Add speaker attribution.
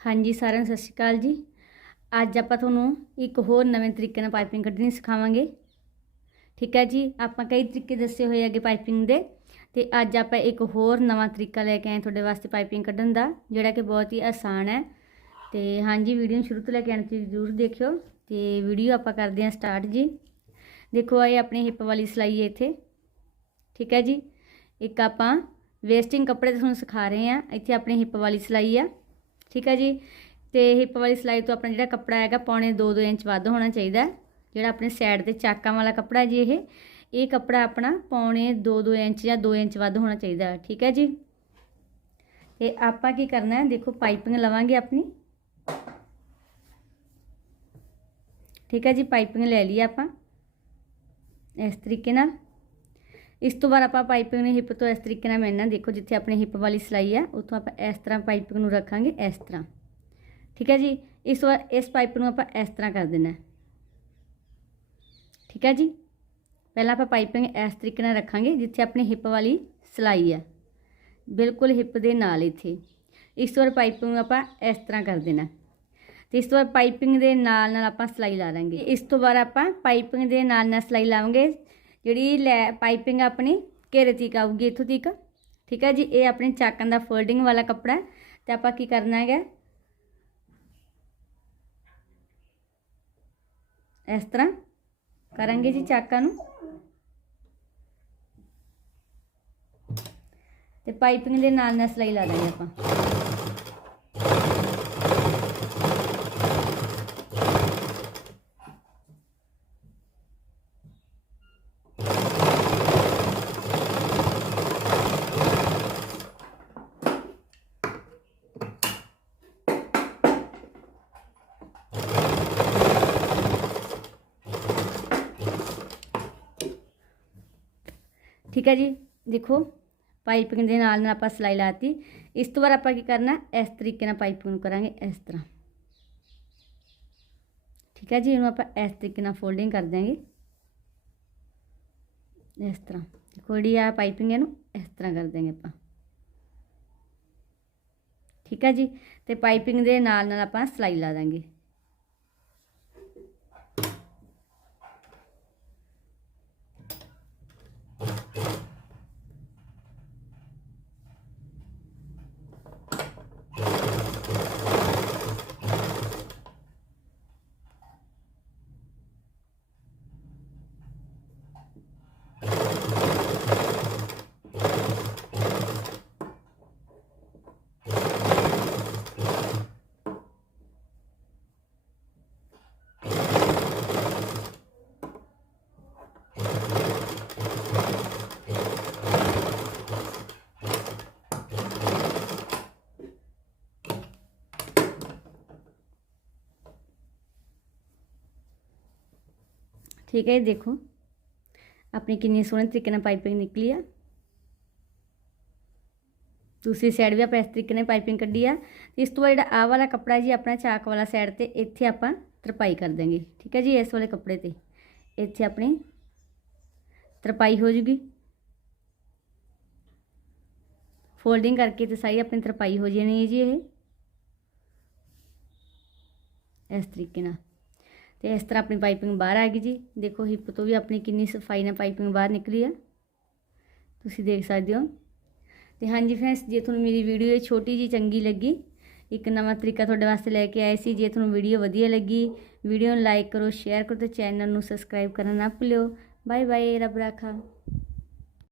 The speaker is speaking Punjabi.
Speaker 1: ਹਾਂਜੀ, ਸਾਰਿਆਂ ਨੂੰ ਸਤਿ ਸ਼੍ਰੀ ਅਕਾਲ ਜੀ। ਅੱਜ ਆਪਾਂ ਤੁਹਾਨੂੰ ਇੱਕ ਹੋਰ ਨਵੇਂ ਤਰੀਕੇ ਨਾਲ ਪਾਈਪਿੰਗ ਕੱਢਣੀ ਸਿਖਾਵਾਂਗੇ। ਠੀਕ ਹੈ ਜੀ, ਆਪਾਂ ਕਈ ਤਰੀਕੇ ਦੱਸੇ ਹੋਏ ਅੱਗੇ ਪਾਈਪਿੰਗ ਦੇ। ਤੇ ਅੱਜ ਆਪਾਂ ਇੱਕ ਹੋਰ ਨਵਾਂ ਤਰੀਕਾ ਲੈ ਕੇ ਆਏ ਤੁਹਾਡੇ ਵਾਸਤੇ ਪਾਈਪਿੰਗ ਕੱਢਣ ਦਾ, ਜਿਹੜਾ ਕਿ ਬਹੁਤ ਹੀ ਆਸਾਨ ਹੈ। ਤੇ ਹਾਂਜੀ, ਵੀਡੀਓ ਨੂੰ ਸ਼ੁਰੂ ਤੋਂ ਲੈ ਕੇ ਅੰਤ ਤੱਕ ਜ਼ਰੂਰ ਦੇਖਿਓ। ਤੇ ਵੀਡੀਓ ਆਪਾਂ ਕਰਦੇ ਹਾਂ ਸਟਾਰਟ ਜੀ। ਦੇਖੋ ਇਹ ਆਪਣੀ ਹਿੱਪ ਵਾਲੀ ਸਿਲਾਈ ਹੈ ਇੱਥੇ। ਠੀਕ ਹੈ ਜੀ, ਇੱਕ ਆਪਾਂ ਵੇਸਟਿੰਗ ਕੱਪੜੇ ਤੇ ਤੁਹਾਨੂੰ ਸਿਖਾ ਰਹੇ ਹਾਂ। ਇੱਥੇ ਆਪਣੀ ਹਿੱਪ ਵਾਲੀ ਸਿਲਾਈ ਆ। ਠੀਕ ਹੈ ਜੀ ਤੇ ਹਿੱਪ ਵਾਲੀ ਸਿਲਾਈ ਤੋਂ ਆਪਣਾ ਜਿਹੜਾ ਕੱਪੜਾ ਹੈਗਾ ਪੌਣੇ 2-2 ਇੰਚ ਵੱਧ ਹੋਣਾ ਚਾਹੀਦਾ ਹੈ। ਜਿਹੜਾ ਆਪਣੇ ਸਾਈਡ ਤੇ ਚਾਕਾਂ ਵਾਲਾ ਕੱਪੜਾ ਜੀ ਇਹ ਇਹ ਕੱਪੜਾ ਆਪਣਾ ਪੌਣੇ 2-2 ਇੰਚ ਜਾਂ 2 ਇੰਚ ਵੱਧ ਹੋਣਾ ਚਾਹੀਦਾ ਹੈ, ਠੀਕ ਹੈ ਜੀ ਤੇ ਆਪਾਂ ਕੀ ਕਰਨਾ ਹੈ ਦੇਖੋ ਪਾਈਪਿੰਗ ਲਵਾਂਗੇ ਆਪਣੀ ਠੀਕ ਹੈ ਜੀ ਪਾਈਪਿੰਗ ਲੈ ਲਈ ਆਪਾਂ ਇਸ ਤਰੀਕੇ ਨਾਲ ਇਸ ਤੋਂ ਬਾਅਦ ਆਪਾਂ ਪਾਈਪਿੰਗ ਨੂੰ ਹਿੱਪ ਤੋਂ ਇਸ ਤਰੀਕੇ ਨਾਲ ਮਿਲਣਾ ਦੇਖੋ ਜਿੱਥੇ ਆਪਣੀ ਹਿੱਪ ਵਾਲੀ ਸਿਲਾਈ ਆ ਉੱਥੋਂ ਆਪਾਂ ਇਸ ਤਰ੍ਹਾਂ ਪਾਈਪਿੰਗ ਨੂੰ ਰੱਖਾਂਗੇ ਇਸ ਤਰ੍ਹਾਂ ਠੀਕ ਹੈ ਜੀ ਇਸ ਵਾਰ ਇਸ ਪਾਈਪ ਨੂੰ ਆਪਾਂ ਇਸ ਤਰ੍ਹਾਂ ਕਰ ਦੇਣਾ ਹੈ। ਠੀਕ ਹੈ ਜੀ ਪਹਿਲਾਂ ਆਪਾਂ ਪਾਈਪਿੰਗ ਇਸ ਤਰੀਕੇ ਨਾਲ ਰੱਖਾਂਗੇ ਜਿੱਥੇ ਆਪਣੀ ਹਿੱਪ ਵਾਲੀ ਸਿਲਾਈ ਆ ਬਿਲਕੁਲ ਹਿੱਪ ਦੇ ਨਾਲ ਇੱਥੇ ਇਸ ਵਾਰ ਪਾਈਪਿੰਗ ਨੂੰ ਆਪਾਂ ਇਸ ਤਰ੍ਹਾਂ ਕਰ ਦੇਣਾ ਹੈ। ਤੇ ਇਸ ਤੋਂ ਬਾਅਦ ਪਾਈਪਿੰਗ ਦੇ ਨਾਲ ਨਾਲ ਆਪਾਂ ਸਿਲਾਈ ਲਾ ਦਾਂਗੇ ਇਸ ਤੋਂ ਬਾਅਦ ਆਪਾਂ ਪਾਈਪਿੰਗ ਦੇ ਨਾਲ ਨਾਲ ਸਿਲਾਈ ਲਾਵਾਂਗੇ ਜਿਹੜੀ ਲੈ ਪਾਈਪਿੰਗ ਆਪਣੀ ਘੇਰੇ ਤੀਕ ਆਊਗੀ ਇੱਥੋਂ ਤੀਕ। ਠੀਕ ਹੈ ਜੀ, ਇਹ ਆਪਣੇ ਚਾਕਾਂ ਦਾ ਫੋਲਡਿੰਗ ਵਾਲਾ ਕੱਪੜਾ ਹੈ। ਤੇ ਆਪਾਂ ਕੀ ਕਰਨਾ ਹੈਗਾ? ਇਸ ਤਰ੍ਹਾਂ ਕਰਾਂਗੇ ਜੀ ਚਾਕਾਂ ਨੂੰ। ਤੇ ਪਾਈਪਿੰਗ ਦੇ ਨਾਲ ਨਾਲ ਸਿਲਾਈ ਲਾ ਦਾਂਗੇ ਆਪਾਂ। ਠੀਕ ਹੈ ਜੀ? ਦੇਖੋ, ਪਾਈਪਿੰਗ ਦੇ ਨਾਲ ਨਾਲ ਆਪਾਂ ਸਿਲਾਈ ਲਾਤੀ। ਇਸ ਤੋਂ ਬਾਅਦ ਆਪਾਂ ਕੀ ਕਰਨਾ? ਇਸ ਤਰੀਕੇ ਨਾਲ ਪਾਈਪਿੰਗ ਨੂੰ ਕਰਾਂਗੇ ਇਸ ਤਰ੍ਹਾਂ। ਠੀਕ ਹੈ ਜੀ? ਇਹਨੂੰ ਆਪਾਂ ਇਸ ਤਰੀਕੇ ਨਾਲ ਫੋਲਡਿੰਗ ਕਰ ਦਿਆਂਗੇ। ਇਸ ਤਰ੍ਹਾਂ। ਦੇਖੋ, ਜਿਹੜੀ ਆ ਪਾਈਪਿੰਗ ਇਹਨੂੰ ਇਸ ਤਰ੍ਹਾਂ ਕਰ ਦਿਆਂਗੇ ਆਪਾਂ। ਠੀਕ ਹੈ ਜੀ? ਤੇ ਪਾਈਪਿੰਗ ਦੇ ਨਾਲ ਨਾਲ ਆਪਾਂ ਸਿਲਾਈ ਲਾ ਦਾਂਗੇ ਠੀਕ ਹੈ ਜੀ, ਦੇਖੋ ਆਪਣੀ ਕਿੰਨੀ ਸੋਹਣੇ ਤਰੀਕੇ ਨਾਲ ਪਾਈਪਿੰਗ ਨਿਕਲੀ ਆ ਦੂਸਰੀ ਸਾਈਡ ਵੀ ਆਪਾਂ ਇਸ ਤਰੀਕੇ ਨਾਲ ਪਾਈਪਿੰਗ ਕੱਢੀ ਆ ਤੇ ਇਸ ਤੋਂ ਬਾਅਦ ਜਿਹੜਾ ਆਹ ਵਾਲਾ ਕੱਪੜਾ ਜੀ ਆਪਣਾ ਚਾਕ ਵਾਲਾ ਸਾਈਡ ਤੇ ਇੱਥੇ ਆਪਾਂ ਤਰਪਾਈ ਕਰ ਦਾਂਗੇ ਠੀਕ ਹੈ ਜੀ ਇਸ ਵਾਲੇ ਕੱਪੜੇ ਤੇ ਇੱਥੇ ਆਪਣੀ ਤਰਪਾਈ ਹੋ ਜੂਗੀ ਫੋਲਡਿੰਗ ਕਰਕੇ ਤੇ ਸਾਰੀ ਆਪਣੀ ਤਰਪਾਈ ਹੋ ਜਾਣੀ ਹੈ ਜੀ ਇਹ ਇਸ ਤਰੀਕੇ ਨਾਲ ਤੇ ਇਸ ਤਰ੍ਹਾਂ ਆਪਣੀ ਪਾਈਪਿੰਗ ਬਾਹਰ ਆ ਗਈ ਜੀ। ਦੇਖੋ ਹਿੱਪ ਤੋਂ ਵੀ ਆਪਣੀ ਕਿੰਨੀ ਸਫ਼ਾਈ ਨਾਲ ਪਾਈਪਿੰਗ ਬਾਹਰ ਨਿਕਲੀ ਆ। ਤੁਸੀਂ ਦੇਖ ਸਕਦੇ ਹੋ। ਤੇ ਹਾਂਜੀ ਫਰੈਂਡਸ ਜੇ ਤੁਹਾਨੂੰ ਮੇਰੀ ਵੀਡੀਓ ਇਹ ਛੋਟੀ ਜੀ ਚੰਗੀ ਲੱਗੀ, ਇੱਕ ਨਵਾਂ ਤਰੀਕਾ ਤੁਹਾਡੇ ਵਾਸਤੇ ਲੈ ਕੇ ਆਏ ਸੀ, ਜੇ ਤੁਹਾਨੂੰ ਵੀਡੀਓ ਵਧੀਆ ਲੱਗੀ ਵੀਡੀਓ ਨੂੰ ਲਾਈਕ ਕਰੋ ਸ਼ੇਅਰ ਕਰੋ ਤੇ ਚੈਨਲ ਨੂੰ ਸਬਸਕ੍ਰਾਈਬ ਕਰਨਾ ਨਾ ਭੁੱਲਿਓ। ਬਾਏ ਬਾਏ ਰੱਬ ਰਾਖਾ।